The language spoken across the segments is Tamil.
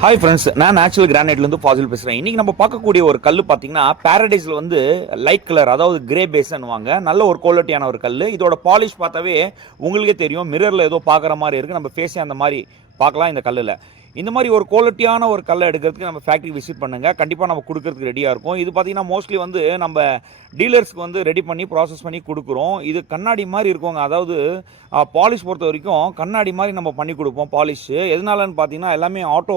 ஹாய் ஃப்ரெண்ட்ஸ், நான் நேச்சுரல் கிரானைட்லேருந்து ஃபாசில் பேசுகிறேன். இன்றைக்கி நம்ம பார்க்கக்கூடிய ஒரு கல் பார்த்தீங்கன்னா பேரடைஸில் வந்து லைட் கலர், அதாவது கிரே பேஸ்ன்னுவாங்க. நல்ல ஒரு குவாலிட்டியான ஒரு கல். இதோட பாலிஷ் பார்த்தாவே உங்களுக்கே தெரியும், மிரரில் ஏதோ பார்க்குற மாதிரி இருக்குது. நம்ம ஃபேஸே அந்த மாதிரி பார்க்கலாம் இந்த கல்லில். இந்த மாதிரி ஒரு குவாலிட்டியான ஒரு கல்லை எடுக்கிறதுக்கு நம்ம ஃபேக்ட்ரி விசிட் பண்ணுங்கள். கண்டிப்பாக நம்ம கொடுக்கறதுக்கு ரெடியாக இருக்கும். இது பார்த்தீங்கன்னா மோஸ்ட்லி வந்து நம்ம டீலர்ஸ்க்கு வந்து ரெடி பண்ணி ப்ராசஸ் பண்ணி கொடுக்குறோம். இது கண்ணாடி மாதிரி இருக்குங்க. அதாவது பாலிஷ் பொறுத்த வரைக்கும் கண்ணாடி மாதிரி நம்ம பண்ணி கொடுப்போம் பாலிஷு. எதனாலன்னு பார்த்தீங்கன்னா எல்லாமே ஆட்டோ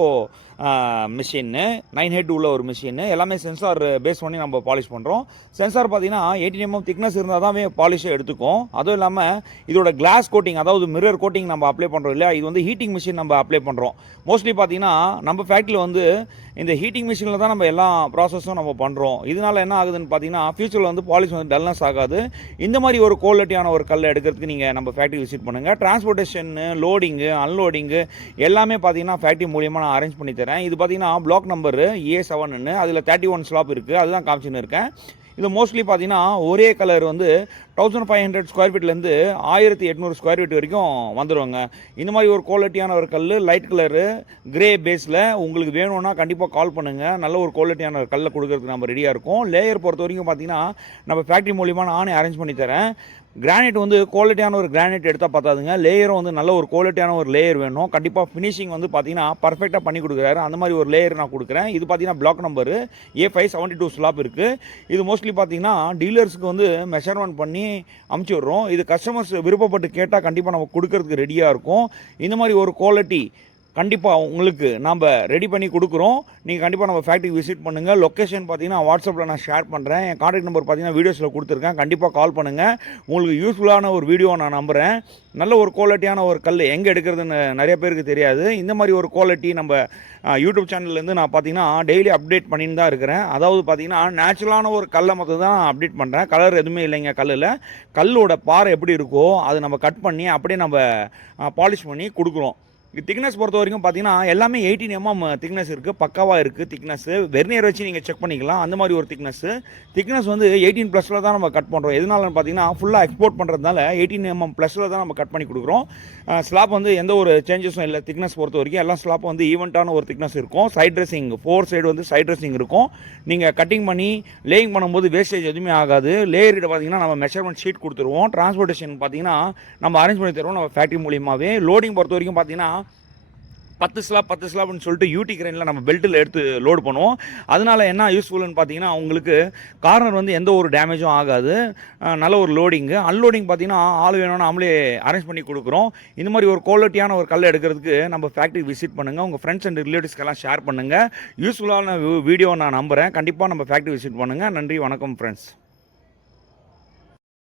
மிஷின்னு, 9 ஹெட் உள்ள ஒரு மிஷின்னு, எல்லாமே சென்சார் பேஸ் பண்ணி நம்ம பாலிஷ் பண்ணுறோம். சென்சார் பார்த்தீங்கன்னா 18 mm திக்னஸ் இருந்தால் தான் பாலிஷை எடுத்துக்கும். அதுவும் இல்லாமல் இதோட கிளாஸ் கோட்டிங், அதாவது மிரர் கோட்டிங் நம்ம அப்ளை பண்ணுறோம் இல்லையா, இது வந்து ஹீட்டிங் மிஷின் நம்ம அப்ளை பண்ணுறோம். மோஸ்ட்லி பார்த்தீங்கன்னா நம்ம ஃபேக்ட்ரியில் வந்து இந்த ஹீட்டிங் மிஷினில் தான் நம்ம எல்லா ப்ராசஸும் நம்ம பண்ணுறோம். இதனால் என்ன ஆகுதுன்னு பார்த்தீங்கன்னா ஃபியூச்சரில் வந்து பாலிஷ் வந்து டல்னஸ் ஆகாது. இந்த மாதிரி ஒரு குவாலிட்டியான ஒரு கல்லை எடுக்கிறதுக்கு நீங்கள் நம்ம ஃபேக்ட்ரி விசிட் பண்ணுங்கள். டிரான்ஸ்போர்ட்டேஷனு, லோடிங்கு, அன்லோடிங்கு எல்லாமே பார்த்தீங்கன்னா ஃபேக்ட்ரி மூலியமாக நான் அரேஞ்ச் பண்ணி தரேன். இது பார்த்தீங்கன்னா பிளாக் நம்பரு A7ன்னு, அதில் 31 ஸ்லாப் இருக்குது. அதுதான் காமிச்சுன்னு இருக்கேன். இது மோஸ்ட்லி பார்த்தீங்கன்னா ஒரே கலர் வந்து 1500 ஸ்கொயர் ஃபீட்லேருந்து 1800 ஸ்கொயர் ஃபீட் வரைக்கும் வந்துடுவாங்க. இந்த மாதிரி ஒரு குவாலிட்டியான ஒரு கல், லைட் கலரு கிரே பேஸில் உங்களுக்கு வேணும்னா கண்டிப்பாக கால் பண்ணுங்கள். நல்ல ஒரு குவாலிட்டியான ஒரு கல்லை கொடுக்கறதுக்கு நம்ம ரெடியாக இருக்கும். லேயர் பொறுத்த வரைக்கும் பார்த்தீங்கன்னா நம்ம ஃபேக்ட்ரி மூலிமா நானே அரேஞ்ச் பண்ணி தரேன். கிரானைட் வந்து குவாலிட்டியான ஒரு கிரானைட் எடுத்தால் பார்த்தாதுங்க, லேயரும் வந்து நல்ல ஒரு குவாலிட்டியான ஒரு லேயர் வேணும். கண்டிப்பாக ஃபினிஷிங் வந்து பார்த்தீங்கன்னா பர்ஃபெக்டாக பண்ணி கொடுக்குறாரு. அந்த மாதிரி ஒரு லேயர் நான் கொடுக்குறேன். இது பார்த்தீங்கன்னா பிளாக் நம்பரு A572 ஸ்லாப் இருக்குது. இது மோஸ்ட்லி பார்த்தீங்கன்னா டீலர்ஸுக்கு வந்து மெஷர்மெண்ட் பண்ணி அமுச்சு விட்றோம். இது கஸ்டமர்ஸ் விருப்பப்பட்டு கேட்டால் கண்டிப்பாக நம்ம கொடுக்கறதுக்கு ரெடியாக இருக்கும். இந்த மாதிரி ஒரு குவாலிட்டி கண்டிப்பாக உங்களுக்கு நம்ம ரெடி பண்ணி கொடுக்குறோம். நீங்கள் கண்டிப்பாக நம்ம ஃபேக்ட்ரிக்கு விசிட் பண்ணுங்கள். லொக்கேஷன் பார்த்தீங்கன்னா வாட்ஸ்அப்பில் நான் ஷேர் பண்ணுறேன். என் கான்டாக்ட் நம்பர் பார்த்தீங்கன்னா வீடியோஸில் கொடுத்துருக்கேன். கண்டிப்பாக கால் பண்ணுங்கள். உங்களுக்கு யூஸ்ஃபுல்லான ஒரு வீடியோ நான் நம்புகிறேன். நல்ல ஒரு குவாலிட்டியான ஒரு கல் எங்கே எடுக்கிறதுன்னு நிறைய பேருக்கு தெரியாது. இந்த மாதிரி ஒரு குவாலிட்டி நம்ம யூடியூப் சேனல்லேருந்து நான் பார்த்தீங்கன்னா டெய்லி அப்டேட் பண்ணின்னு தான் இருக்கிறேன். அதாவது பார்த்தீங்கன்னா நேச்சுரலான ஒரு கல்லை மட்டும் தான் அப்டேட் பண்ணுறேன். கலர் எதுவுமே இல்லைங்க கல்லில். கல்லோட பாறை எப்படி இருக்கோ அதை நம்ம கட் பண்ணி அப்படியே நம்ம பாலிஷ் பண்ணி கொடுக்குறோம். திக்னஸ் பொறுத்த வரைக்கும் பார்த்தீங்கன்னா எல்லாமே 18 mm திக்னஸ் இருக்குது. பக்காவாக இருக்குது திக்னஸ்ஸு. வெர்னியர் வச்சு நீங்கள் செக் பண்ணிக்கலாம். அந்த மாதிரி ஒரு திக்னஸ் வந்து 18+ தான் நம்ம கட் பண்ணுறோம். எதனாலன்னு பார்த்தீங்கன்னா ஃபுல்லாக எக்ஸ்போர்ட் பண்ணுறதுனால 18 mm+ தான் நம்ம கட் பண்ணி கொடுக்குறோம். ஸ்லாப் வந்து எந்த ஒரு சேஞ்சஸும் இல்லை. திக்னஸ் பொறுத்த வரைக்கும் எல்லா ஸ்லாப்பும் வந்து ஈவெண்ட்டான ஒரு திக்னஸ் இருக்கும். சைட் ட்ரெஸ்ஸிங் 4 சைடு வந்து சைட் ட்ரெஸ்ஸிங் இருக்கும். நீங்கள் கட்டிங் பண்ணி லேயிங் பண்ணும்போது வேஸ்டேஜ் எதுவுமே ஆகாது. லேயர்கிட்ட பார்த்தீங்கன்னா நம்ம மெஷர்மெண்ட் ஷீட் கொடுத்துருவோம். டிரான்ஸ்போர்ட்டேஷன் பார்த்தீங்கன்னா நம்ம அரேஞ்ச் பண்ணி தருவோம் நம்ம ஃபேக்ட்ரி மூலியமாகவே. லோடிங் பொறுத்த வரைக்கும் பார்த்தீங்கன்னா 10 ஸ்லாப்னு சொல்லிட்டு யூடி கிரைனில் நம்ம பெல்ட்டில் எடுத்து லோடு பண்ணுவோம். அதனால் என்ன யூஸ்ஃபுல்னு பார்த்தீங்கன்னா உங்களுக்கு கார்னர் வந்து எந்த ஒரு டேமேஜும் ஆகாது. நல்ல ஒரு லோடிங்கு. அன்லோடிங் பார்த்தீங்கன்னா ஆள் வேணும்னா நம்மளே அரேஞ்ச் பண்ணி கொடுக்குறோம். இந்த மாதிரி ஒரு குவாலிட்டியான ஒரு கல் எடுக்கிறதுக்கு நம்ம ஃபேக்ட்ரி விசிட் பண்ணுங்கள். உங்கள் ஃப்ரெண்ட்ஸ் அண்ட் ரிலேட்டிவ்ஸ்க்கெல்லாம் ஷேர் பண்ணுங்கள். யூஸ்ஃபுல்லான வீடியோ நான் நம்புகிறேன். கண்டிப்பாக நம்ம ஃபேக்ட்ரி விசிட் பண்ணுங்கள். நன்றி, வணக்கம் ஃப்ரெண்ட்ஸ்.